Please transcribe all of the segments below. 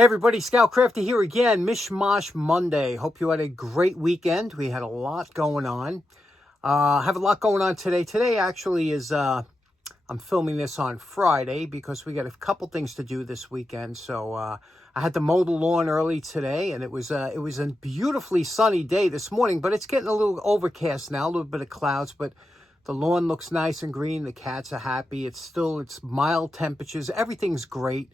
Hey everybody, Scout Crafty here again, Mishmash Monday. Hope you had a great weekend. We had a lot going on. Have a lot going on today. Today actually is, I'm filming this on Friday because we got a couple things to do this weekend. So I had to mow the lawn early today, and it was a beautifully sunny day this morning, but it's getting a little overcast now, a little bit of clouds, but the lawn looks nice and green. The cats are happy. It's mild temperatures. Everything's great.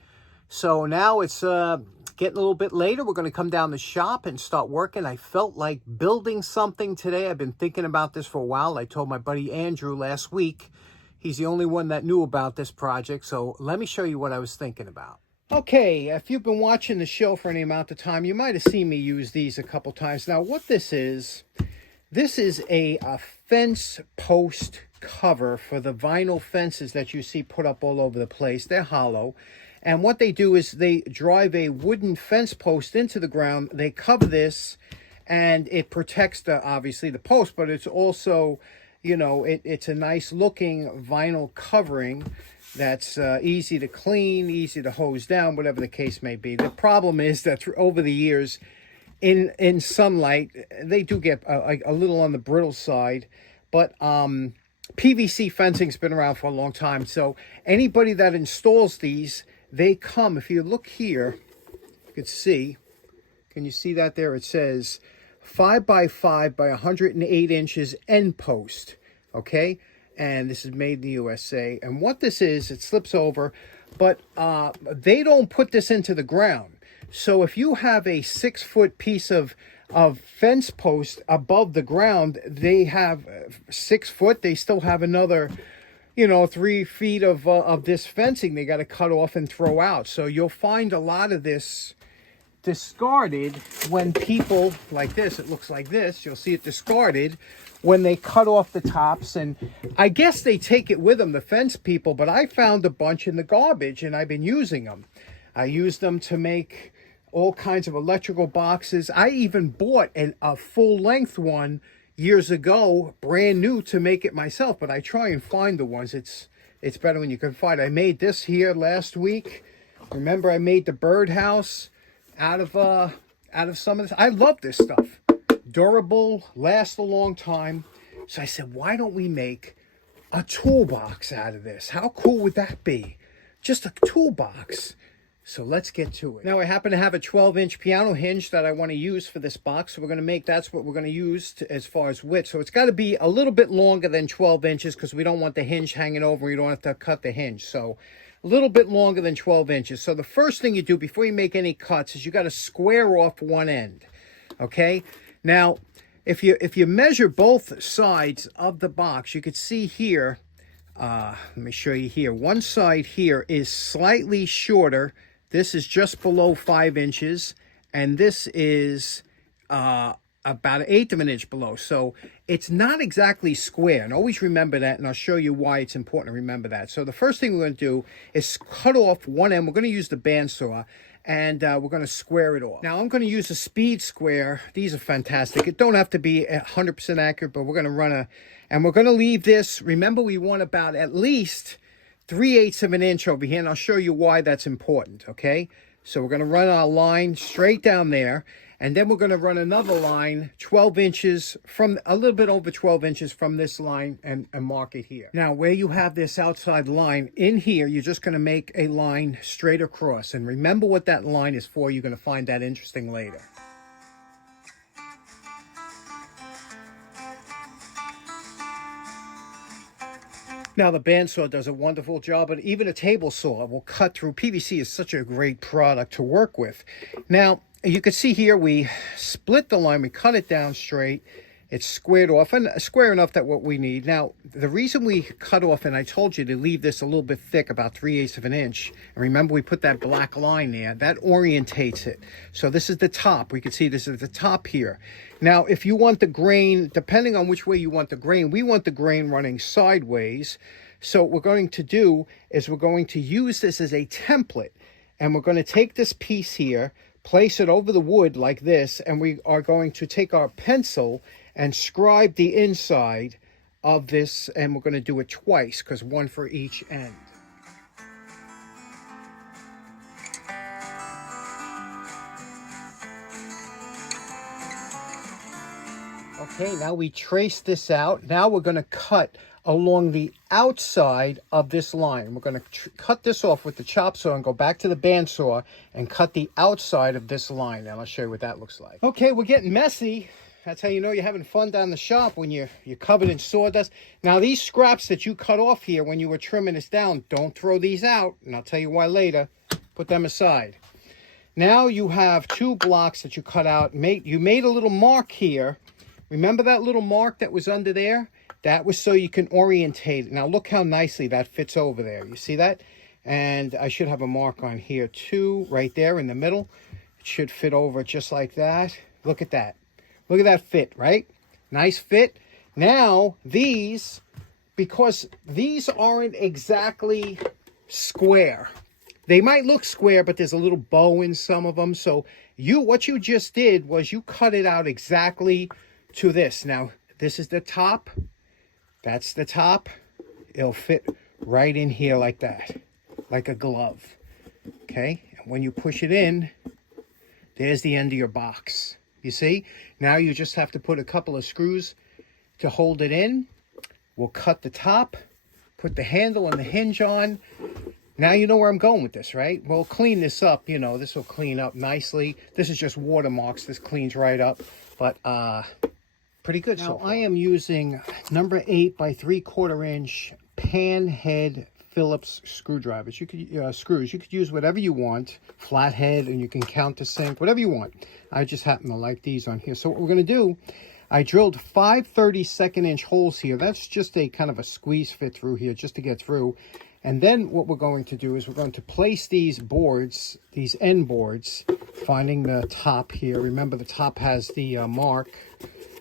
So now it's getting a little bit later. We're going to come down the shop and start working. I felt like building something today. I've been thinking about this for a while. I told my buddy Andrew last week. He's the only one that knew about this project. So let me show you what I was thinking about. Okay, if you've been watching the show for any amount of time, you might have seen me use these a couple times. Now, what this is a fence post cover for the vinyl fences that you see put up all over the place. They're hollow. And what they do is they drive a wooden fence post into the ground. They cover this, and it protects obviously the post, but it's also, you know, it's a nice looking vinyl covering that's easy to clean, easy to hose down, whatever the case may be. The problem is that over the years, in sunlight, they do get a little on the brittle side, but PVC fencing's been around for a long time. So anybody that installs these, they come, if you look here, you can see, can you see that there? It says 5x5 by 108 inches end post, okay? And this is made in the USA. And what this is, it slips over, but they don't put this into the ground. So if you have a 6-foot piece of fence post above the ground, they have 6 foot, they still have another, you know, 3 feet of this fencing they got to cut off and throw out. So you'll find a lot of this discarded when people, like this, it looks like this, you'll see it discarded when they cut off the tops. And I guess they take it with them, the fence people, but I found a bunch in the garbage and I've been using them. I used them to make all kinds of electrical boxes. I even bought a full-length one years ago, brand new, to make it myself, but I try and find the ones. It's better when you can find. I made this here last week. Remember, I made the birdhouse out of some of this. I love this stuff. Durable, lasts a long time. So I said, why don't we make a toolbox out of this? How cool would that be? Just a toolbox. So let's get to it. Now I happen to have a 12-inch piano hinge that I want to use for this box. So that's what we're going to use as far as width. So it's got to be a little bit longer than 12 inches because we don't want the hinge hanging over. We don't have to cut the hinge. So a little bit longer than 12 inches. So the first thing you do before you make any cuts is you got to square off one end. Okay. Now, if you measure both sides of the box, you could see here, let me show you here. One side here is slightly shorter. This is just below 5 inches, and this is about 1/8 of an inch below. So it's not exactly square, and always remember that, and I'll show you why it's important to remember that. So the first thing we're going to do is cut off one end. We're going to use the bandsaw, and we're going to square it off. Now I'm going to use a speed square. These are fantastic. It don't have to be 100% accurate, but we're going to run and we're going to leave this. Remember, we want about at least 3/8 of an inch over here, and I'll show you why that's important, okay? So we're going to run our line straight down there, and then we're going to run another line 12 inches from, a little bit over 12 inches from this line, and mark it here. Now, where you have this outside line, in here, you're just going to make a line straight across, and remember what that line is for. You're going to find that interesting later. Now, the bandsaw does a wonderful job, but even a table saw will cut through. PVC is such a great product to work with. Now, you can see here we split the line. We cut it down straight. It's squared off, and square enough that what we need. Now, the reason we cut off, and I told you to leave this a little bit thick, about 3/8 of an inch. And remember, we put that black line there. That orientates it. So this is the top. We can see this is the top here. Now, if you want the grain, depending on which way you want the grain, we want the grain running sideways. So what we're going to do is we're going to use this as a template. And we're going to take this piece here, place it over the wood like this, and we are going to take our pencil and scribe the inside of this, and we're going to do it twice because one for each end. Okay, now we trace this out. Now we're going to cut along the outside of this line. We're going to cut this off with the chop saw and go back to the bandsaw and cut the outside of this line. Now I'll show you what that looks like. Okay, we're getting messy. That's how you know you're having fun down the shop, when you're covered in sawdust. Now these scraps that you cut off here when you were trimming this down, don't throw these out, and I'll tell you why later. Put them aside. Now you have 2 blocks that you cut out. You made a little mark here. Remember that little mark that was under there? That was so you can orientate it. Now look how nicely that fits over there. You see that? And I should have a mark on here too, right there in the middle. It should fit over just like that. Look at that. Look at that fit, right? Nice fit. Now these, because these aren't exactly square. They might look square, but there's a little bow in some of them. So what you just did was you cut it out exactly to this. Now, this is the top. That's the top. It'll fit right in here like that, like a glove. Okay? And when you push it in, there's the end of your box. You see? Now you just have to put a couple of screws to hold it in. We'll cut the top, put the handle and the hinge on. Now you know where I'm going with this, right? We'll clean this up, you know, this will clean up nicely. This is just watermarks. This cleans right up, but pretty good. Now, so I am using number 8 by 3/4 inch pan head Phillips screwdrivers. You could screws. You could use whatever you want, flathead, and you can countersink, whatever you want. I just happen to like these on here. So what we're going to do, I drilled 5 32nd-inch holes here. That's just a kind of a squeeze fit through here, just to get through. And then what we're going to do is we're going to place these boards, these end boards, finding the top here. Remember, the top has the mark.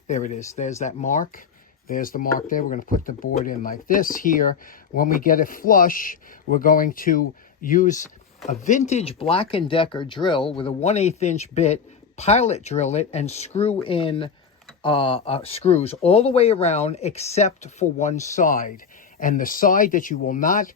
There it is. There's that mark. There's the mark there. We're going to put the board in like this here. When we get it flush, we're going to use a vintage Black & Decker drill with a 1/8 inch bit, pilot drill it, and screw in screws all the way around except for one side. And the side that you will not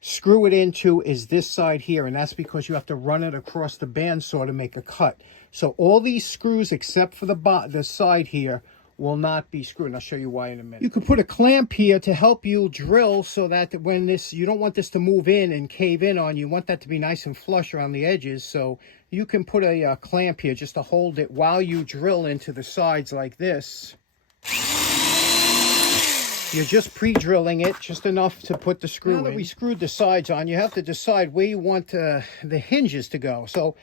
screw it into is this side here, and that's because you have to run it across the bandsaw to make a cut. So all these screws except for the side here will not be screwed, and I'll show you why in a minute. You could put a clamp here to help you drill so that when you don't want this to move in and cave in on you. You want that to be nice and flush around the edges, so you can put a clamp here just to hold it while you drill into the sides like this. You're just pre-drilling it, just enough to put the screw in. Now that we screwed the sides on, you have to decide where you want the hinges to go. So,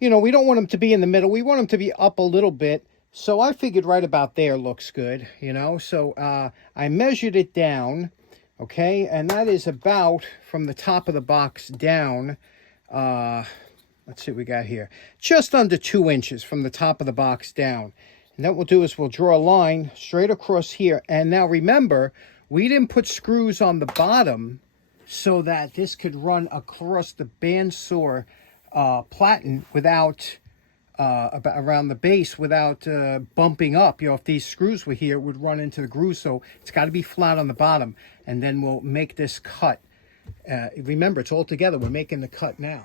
you know, we don't want them to be in the middle. We want them to be up a little bit. So I figured right about there looks good, you know. So I measured it down, okay? And that is about from the top of the box down. Let's see what we got here. Just under 2 inches from the top of the box down. And then what we'll do is we'll draw a line straight across here. And now remember, we didn't put screws on the bottom so that this could run across the bandsaw platen without, around the base without bumping up. You know, if these screws were here, it would run into the groove. So it's got to be flat on the bottom. And then we'll make this cut. Remember, it's all together. We're making the cut now.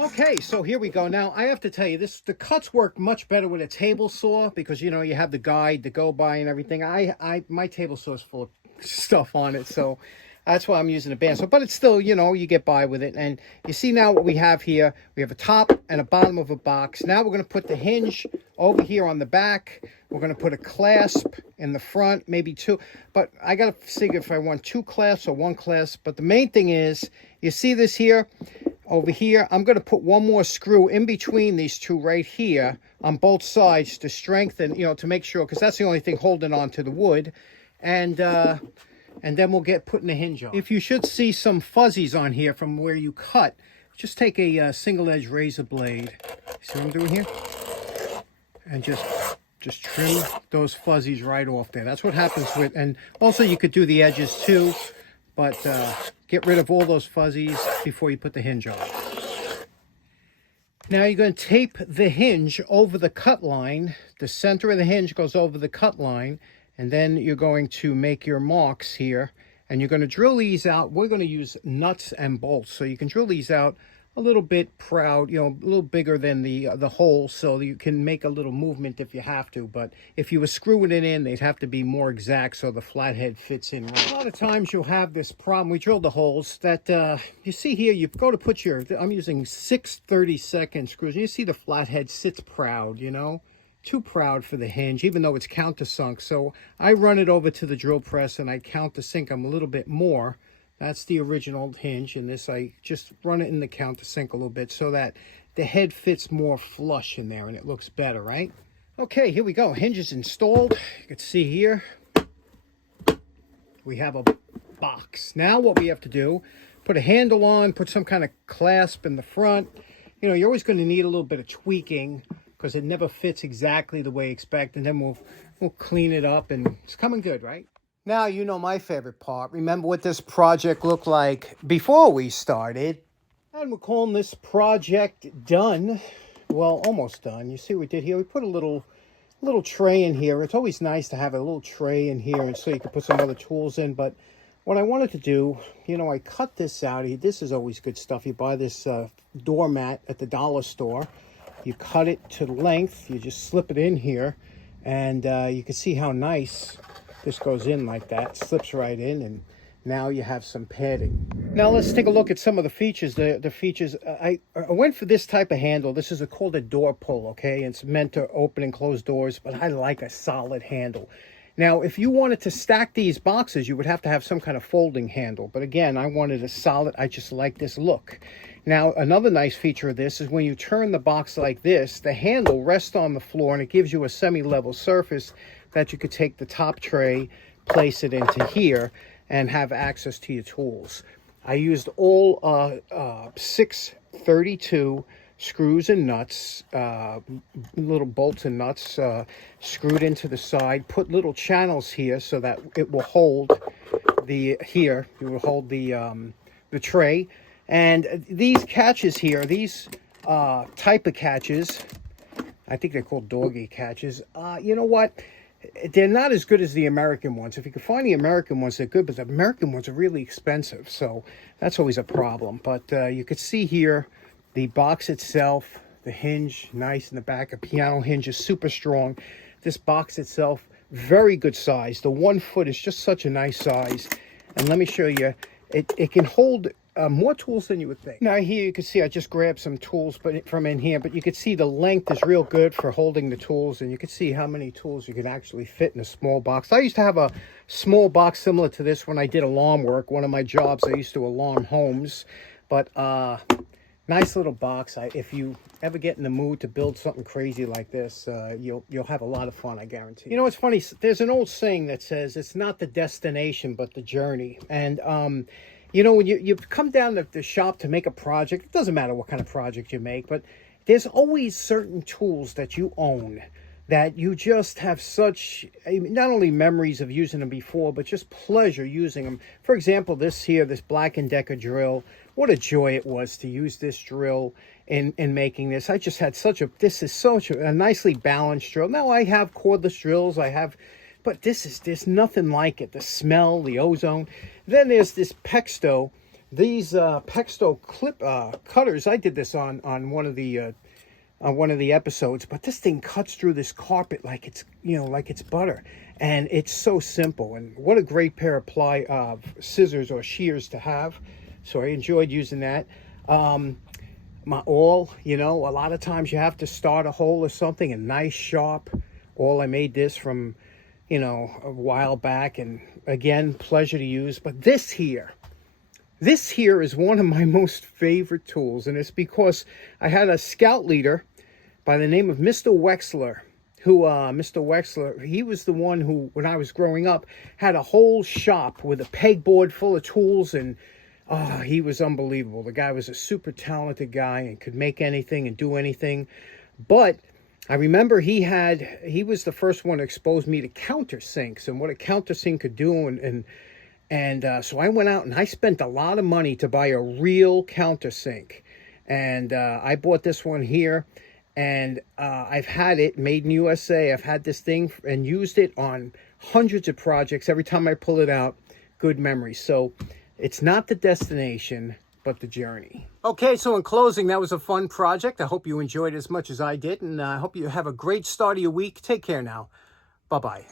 Okay, so here we go. Now, I have to tell you, the cuts work much better with a table saw because, you know, you have the guide to go by and everything. My table saw is full of stuff on it, so that's why I'm using a bandsaw. But it's still, you know, you get by with it. And you see now what we have here. We have a top and a bottom of a box. Now we're going to put the hinge over here on the back. We're going to put a clasp in the front, maybe 2. But I got to figure if I want 2 clasps or 1 clasp. But the main thing is, you see this here? Over here, I'm going to put one more screw in between these 2 right here on both sides to strengthen, you know, to make sure, because that's the only thing holding on to the wood. And then we'll get putting the hinge on. If you should see some fuzzies on here from where you cut, just take a single edge razor blade. See what I'm doing here? And just trim those fuzzies right off there. That's what happens with, and also you could do the edges too, but get rid of all those fuzzies before you put the hinge on. Now you're going to tape the hinge over the cut line. The center of the hinge goes over the cut line, and then you're going to make your marks here, and you're going to drill these out. We're going to use nuts and bolts, so you can drill these out a little bit proud, you know, a little bigger than the hole, so you can make a little movement if you have to. But if you were screwing it in, they'd have to be more exact so the flathead fits in right. A lot of times you'll have this problem. We drilled the holes that you see here. You go to put your, I'm using 6 30-second screws. You see the flathead sits proud, you know, too proud for the hinge, even though it's countersunk. So I run it over to the drill press and I countersink them a little bit more. That's the original hinge, and this I just run it in the countersink a little bit so that the head fits more flush in there and it looks better, right? Okay, here we go. Hinge is installed. You can see here we have a box. Now what we have to do, put a handle on, put some kind of clasp in the front. You know, you're always going to need a little bit of tweaking because it never fits exactly the way you expect, and then we'll clean it up and it's coming good, right? Now, you know my favorite part. Remember what this project looked like before we started. And we're calling this project done. Well, almost done. You see what we did here? We put a little tray in here. It's always nice to have a little tray in here and so you can put some other tools in. But what I wanted to do, you know, I cut this out. This is always good stuff. You buy this doormat at the dollar store. You cut it to length. You just slip it in here. And you can see how nice this goes in like that, slips right in, and now you have some padding. Now let's take a look at some of the features. The features, I went for this type of handle. This is called a door pull, okay? It's meant to open and close doors, but I like a solid handle. Now, if you wanted to stack these boxes, you would have to have some kind of folding handle. But again, I wanted a solid, I just like this look. Now, another nice feature of this is when you turn the box like this, the handle rests on the floor and it gives you a semi-level surface that you could take the top tray, place it into here, and have access to your tools. I used all 632 screws and nuts, little bolts and nuts screwed into the side, put little channels here so that it will hold the tray. And these catches here, these type of catches, I think they're called doggy catches. You know what? They're not as good as the American ones. If you can find the American ones, they're good, but the American ones are really expensive. So that's always a problem. But you could see here, the box itself, the hinge, nice in the back. A piano hinge is super strong. This box itself, very good size. The 1 foot is just such a nice size. And let me show you, it can hold more tools than you would think. Now here you can see I just grabbed some tools from in here, but you can see the length is real good for holding the tools, and you can see how many tools you can actually fit in a small box. I used to have a small box similar to this when I did alarm work. One of my jobs, I used to alarm homes, but nice little box. If you ever get in the mood to build something crazy like this, you'll have a lot of fun, I guarantee. You know, it's funny. There's an old saying that says, it's not the destination, but the journey. And, you know, when you come down to the shop to make a project, it doesn't matter what kind of project you make, but there's always certain tools that you own that you just have such, not only memories of using them before, but just pleasure using them. For example, this here, this Black & Decker drill, what a joy it was to use this drill in making this. I just had this is such a nicely balanced drill. Now I have cordless drills, but there's nothing like it. The smell, the ozone. Then there's this Pexto. These Pexto clip cutters. I did this on one of the episodes, but this thing cuts through this carpet like it's, you know, like it's butter, and it's so simple. And what a great pair of scissors or shears to have. So I enjoyed using that. My awl, you know, a lot of times you have to start a hole or something, a nice sharp awl. I made this from, you know, a while back, and again, pleasure to use. But this here is one of my most favorite tools, and it's because I had a scout leader by the name of Mr. Wexler, Mr. Wexler, he was the one who, when I was growing up, had a whole shop with a pegboard full of tools, and he was unbelievable. The guy was a super talented guy and could make anything and do anything. But I remember he was the first one to expose me to countersinks and what a countersink could do. And so I went out and I spent a lot of money to buy a real countersink. And I bought this one here. And I've had it made in USA. I've had this thing and used it on hundreds of projects. Every time I pull it out, good memories. So it's not the destination, but the journey. Okay, so in closing, that was a fun project. I hope you enjoyed it as much as I did, and I hope you have a great start of your week. Take care now. Bye-bye.